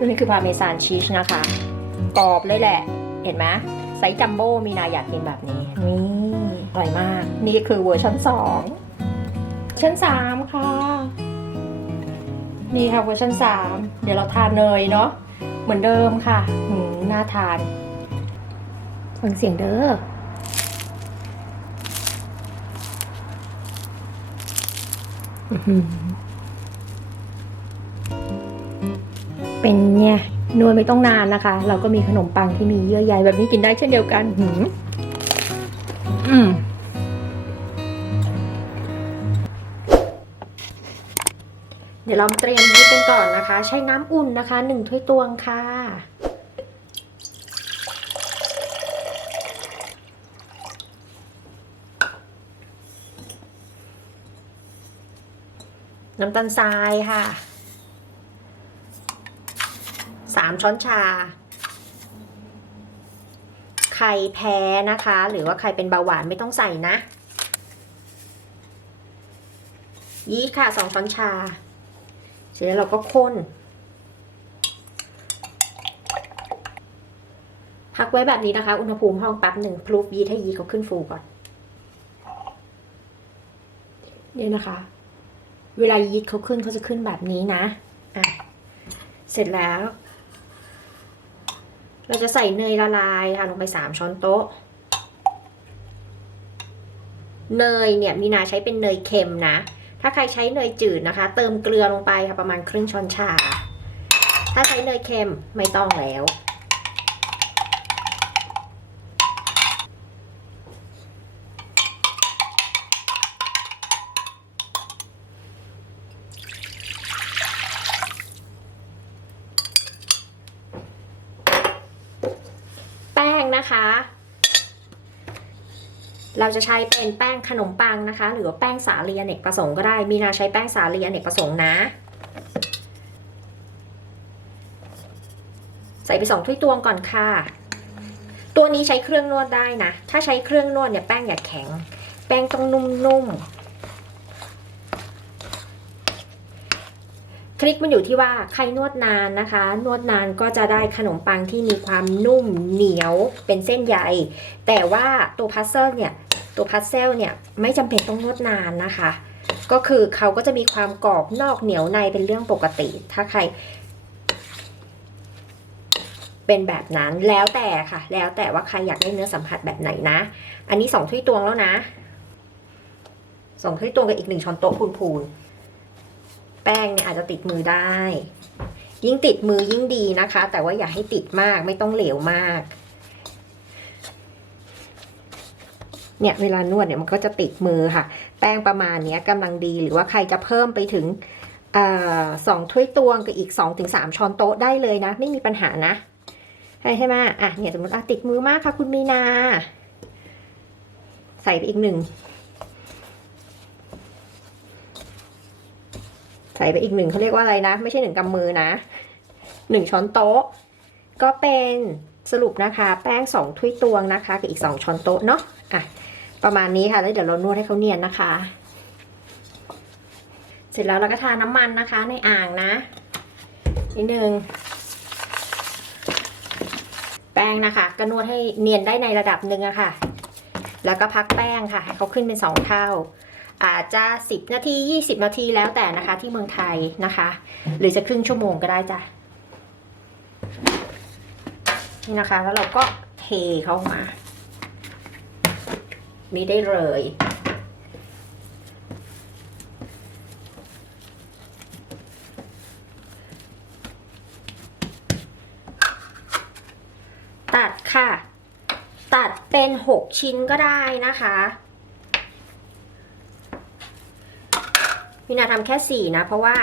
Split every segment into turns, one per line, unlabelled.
ตัวนี้คือพาเมซานชีสนะคะ กรอบเลยแหละ เห็นไหมไซส์จัมโบ้มีนาอยากกินแบบนี้ นี่อร่อยมาก นี่คือเวอร์ชันสองชั้นสามค่ะ นี่ค่ะเวอร์ชันสามเดี๋ยวเราทานเนยเนาะเหมือนเดิมค่ะหืมน่าทานฟังเสียงเด้ออื เป็นเนี่ยนวลไม่ต้องนานนะคะ เราก็มีขนมปังที่มีเยื่อใยแบบนี้กินได้เช่นเดียวกันหืมอืมเดี๋ยวเราเตรียมยีสต์กันก่อนนะคะ ใช้น้ำอุ่นนะคะหนึ่งถ้วยตวงค่ะน้ำตาลทรายค่ะสามช้อนชาใครแพ้นะคะ หรือว่าใครเป็นเบาหวานไม่ต้องใส่นะ ยีสต์ค่ะสองช้อนชา เสร็จแล้วเราก็คน พักไว้แบบนี้นะคะ อุณหภูมิห้องแป๊บหนึ่งพลุบยีสต์ให้ยีสต์เขาขึ้นฟูก่อน เนี่ยนะคะ เวลายีสต์เขาขึ้นเขาจะขึ้นแบบนี้นะอะเสร็จแล้ว เราจะใส่เนยละลายค่ะลงไปสามช้อนโต๊ะ เนยเนี่ยมีนาใช้เป็นเนยเค็มนะ ถ้าใครใช้เนยจืดนะคะ เติมเกลือลงไปค่ะประมาณครึ่งช้อนชา ถ้าใช้เนยเค็มไม่ต้องแล้ว แป้งนะคะ เราจะใช้เป็นแป้งขนมปังนะคะ หรือว่าแป้งสาลีอเนกประสงค์ก็ได้ มีนาใช้แป้งสาลีอเนกประสงค์นะ ใส่ไปสองถ้วยตวงก่อนค่ะ ตัวนี้ใช้เครื่องนวดได้นะ ถ้าใช้เครื่องนวดเนี่ยแป้งอย่าแข็ง แป้งต้องนุ่มๆ คลิกมันอยู่ที่ว่าใครนวดนานนะคะ นวดนานก็จะได้ขนมปังที่มีความนุ่มเหนียวเป็นเส้นใย แต่ว่าตัวพัซเซิลเนี่ยตัวพัซเซลเนี่ยไม่จำเป็นต้องนวดนานนะคะ ก็คือเขาก็จะมีความกรอบนอกเหนียวในเป็นเรื่องปกติ ถ้าใคร เป็นแบบนั้นแล้วแต่ค่ะ แล้วแต่ว่าใครอยากได้เนื้อสัมผัสแบบไหนนะ อันนี้สองถ้วยตวงแล้วนะสองถ้วยตวงกับอีกหนึ่งช้อนโต๊ะพูนๆ แป้งเนี่ยอาจจะติดมือได้ ยิ่งติดมือยิ่งดีนะคะ แต่ว่าอย่าให้ติดมากไม่ต้องเหลวมาก เนี่ยเวลานวดเนี่ยมันก็จะติดมือค่ะ แป้งประมาณนี้กำลังดีหรือว่าใครจะเพิ่มไปถึงอสองถ้วยตวงกับอีกสองถึงสามช้อนโต๊ะได้เลยนะ ไม่มีปัญหานะใช่ใช่ไหมอะเนี่ยสมมติอะติดมือมากค่ะ คุณมีนา ใส่ไปอีกหนึ่ง ส่ไปอีกหนึ่งเขาเรียกว่าอะไรนะ ไม่ใช่หนึ่งกำมือนะหนึ่งช้อนโต๊ะ ก็เป็นสรุปนะคะ แป้งสองถ้วยตวงนะคะกับอีกสองช้อนโต๊ะเนาะอะประมาณนี้ค่ะแล้วเดี๋ยวเรานวดให้เขาเนียนนะคะ เสร็จแล้วเราก็ทาน้ำมันนะคะในอ่างนะนิดนึงแป้งนะคะก็นวดให้เนียนได้ในระดับหนึ่งอะค่ะ แล้วก็พักแป้งค่ะให้เขาขึ้นเป็นสองเท่า อาจจะ 10 นาที 20 นาทีแล้วแต่นะคะที่เมืองไทยนะคะ หรือจะครึ่งชั่วโมงก็ได้จ้ะนี่นะคะ แล้วเราก็เทเข้ามามีได้เลยตัดค่ะ ตัดเป็น 6 ชิ้นก็ได้นะคะ มีนาทำแค่ 4 นะ เพราะว่า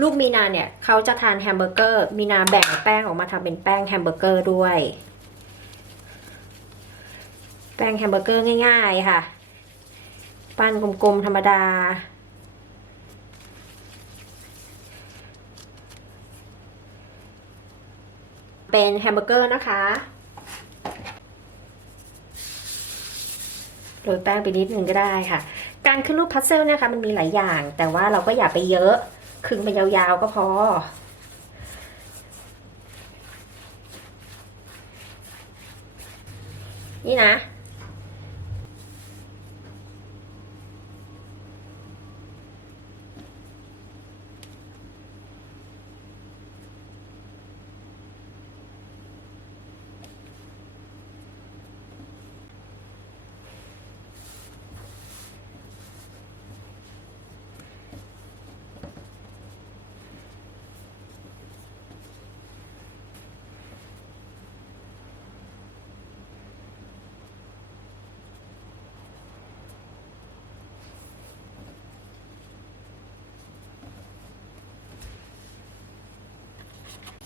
ลูกมีนาเนี่ยเขาจะทานแฮมเบอร์เกอร์ มีนาแบ่งแป้งออกมาทำเป็นแป้งแฮมเบอร์เกอร์ด้วย แป้งแฮมเบอร์เกอร์ง่าย ๆ ค่ะ ปั้นกลมๆธรรมดา เป็นแฮมเบอร์เกอร์นะคะโรยแป้งไปนิดนึงก็ได้ค่ะ การขึ้นรูปพัซเซิลนะคะ มันมีหลายอย่าง แต่ว่าเราก็อย่าไปเยอะคึงไปยาวๆก็พอ นี่นะ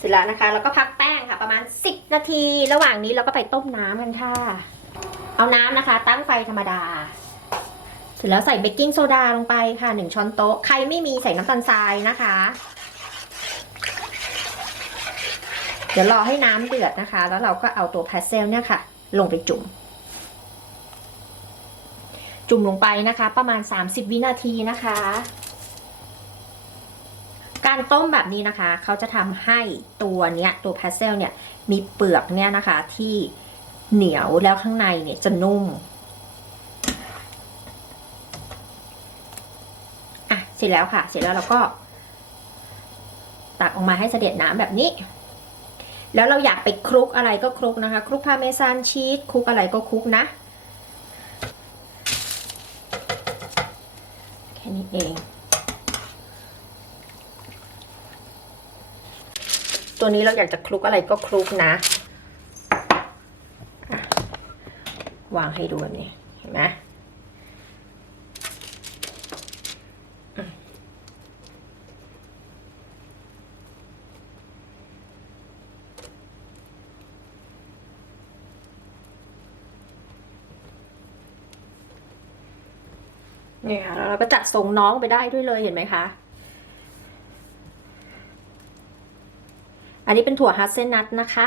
สร็จแล้วนะคะ แล้วก็พักแป้งค่ะประมาณ 10 นาที ระหว่างนี้เราก็ไปต้มน้ำกันค่ะ เอาน้ำนะคะ ตั้งไฟธรรมดา เสร็จแล้วใส่เบกกิ้งโซดาลงไปค่ะ 1 ช้อนโต๊ะ ใครไม่มีใส่น้ำตาลทรายนะคะ เดี๋ยวรอให้น้ำเดือดนะคะ แล้วเราก็เอาตัวพาสเซลเนี่ยค่ะ ลงไปจุ่ม จุ่มลงไปนะคะ ประมาณ 30 วินาทีนะคะ การต้มแบบนี้นะคะเขาจะทำให้ตัวเนี้ยตัวพาสเซลเนี่ยมีเปลือกเนี่ยนะคะที่เหนียวแล้วข้างในเนี่ยจะนุ่มอะเสร็จแล้วค่ะ เสร็จแล้วเราก็ ตักออกมาให้เสด็จน้ำแบบนี้ แล้วเราอยากไปคลุกอะไรก็คลุกนะคะ คลุกพาเมซานชีสคลุกอะไรก็คลุกนะแค่นี้เอง ตัวนี้เราอยากจะคลุกอะไรก็คลุกนะ วางให้ดูแบบนี้ เห็นไหมอืมนี่ค่ะแล้วเราก็จัดทรงน้องไปได้ด้วยเลยเห็นไหมคะ นนี้เป็นถั่วฮัสเซนัทนะคะ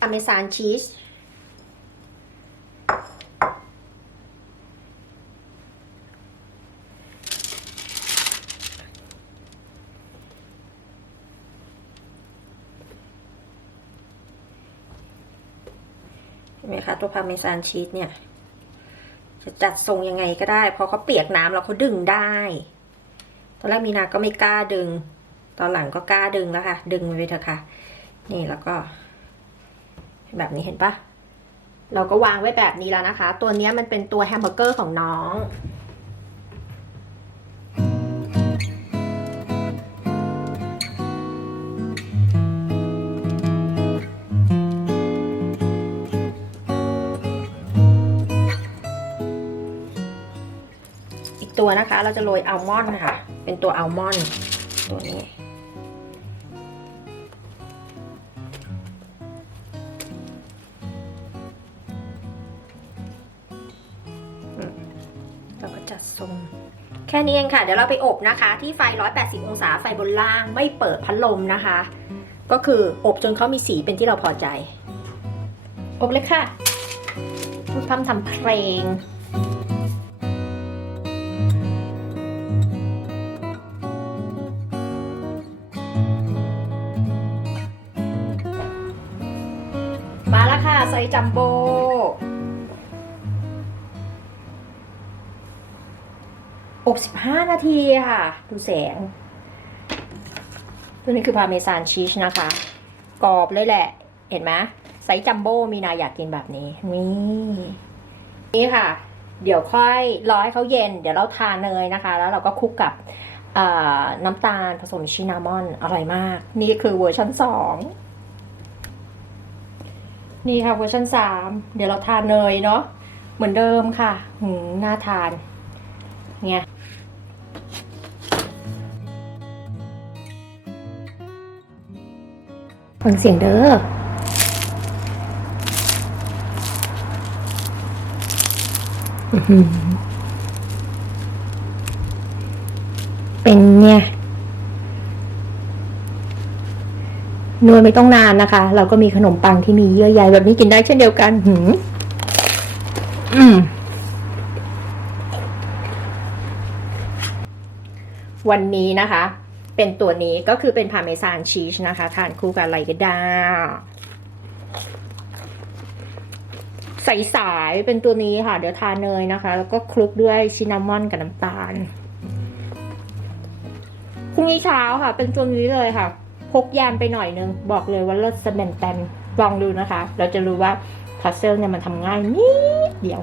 อเมซานชีสเห็นไหมคะตัวพาเมซานชีสเนี่ย จะจัดทรงยังไงก็ได้ พอเขาเปียกน้ำแล้วเขาดึงได้ ตอนแรกมีนาก็ไม่กล้าดึง ตอนหลังก็กล้าดึงแล้วค่ะ ดึงมันไปเถอะค่ะ นี่แล้วก็ แบบนี้เห็นปะเราก็วางไว้แบบนี้แล้วนะคะ ตัวนี้มันเป็นตัวแฮมเบอร์เกอร์ของน้องอีกตัวนะคะเราจะโรยอัลมอนด์ค่ะ เป็นตัวอัลมอนด์ตัวนี้ จัดทรง แค่นี้เองค่ะ เดี๋ยวเราไปอบนะคะ ที่ไฟ 180 องศาไฟบนล่างไม่เปิดพัดลมนะคะ ก็คืออบจนเขามีสีเป็นที่เราพอใจ อบเลยค่ะพูดพร่ำทำเพลงมาแล้วค่ะไซส์จัมโบ อบ15นาทีค่ะ ดูแสง ตัวนี้คือพาเมซานชีสนะคะ กรอบเลยแหละ เห็นไหมไซส์จัมโบ้มีนาอยากกินแบบนี้ นี่ นี่ค่ะ เดี๋ยวค่อยรอให้เขาเย็น เดี๋ยวเราทาเนยนะคะ แล้วเราก็คลุกกับน้ำตาลผสมชินามอน อร่อยมาก นี่คือเวอร์ชันสองนี่ค่ะเวอร์ชันสามเดี๋ยวเราทานเนยเนาะเหมือนเดิมค่ะหืมน่าทาน เนี่ย ฟังเสียงเด้อเป็นเนี่ยนวดไม่ต้องนานนะคะ เราก็มีขนมปังที่มีเยื่อใยแบบนี้กินได้เช่นเดียวกัน หืมอืมวันนี้นะคะ เป็นตัวนี้ก็คือเป็นพาเมซานชีสนะคะ ทานคู่กับอะไรก็ได้ใสๆเป็นตัวนี้ค่ะ เดี๋ยวทาเนยนะคะ แล้วก็คลุกด้วยชินามอนกับน้ำตาลพรุ่งนี้เช้าค่ะ เป็นตัวนี้เลยค่ะพกยานไปหน่อยนึง บอกเลยว่าเลิศสแมนแตนลองดูนะคะ เราจะรู้ว่าพัซเซลเนี่ยมันทำง่ายนิดเดียว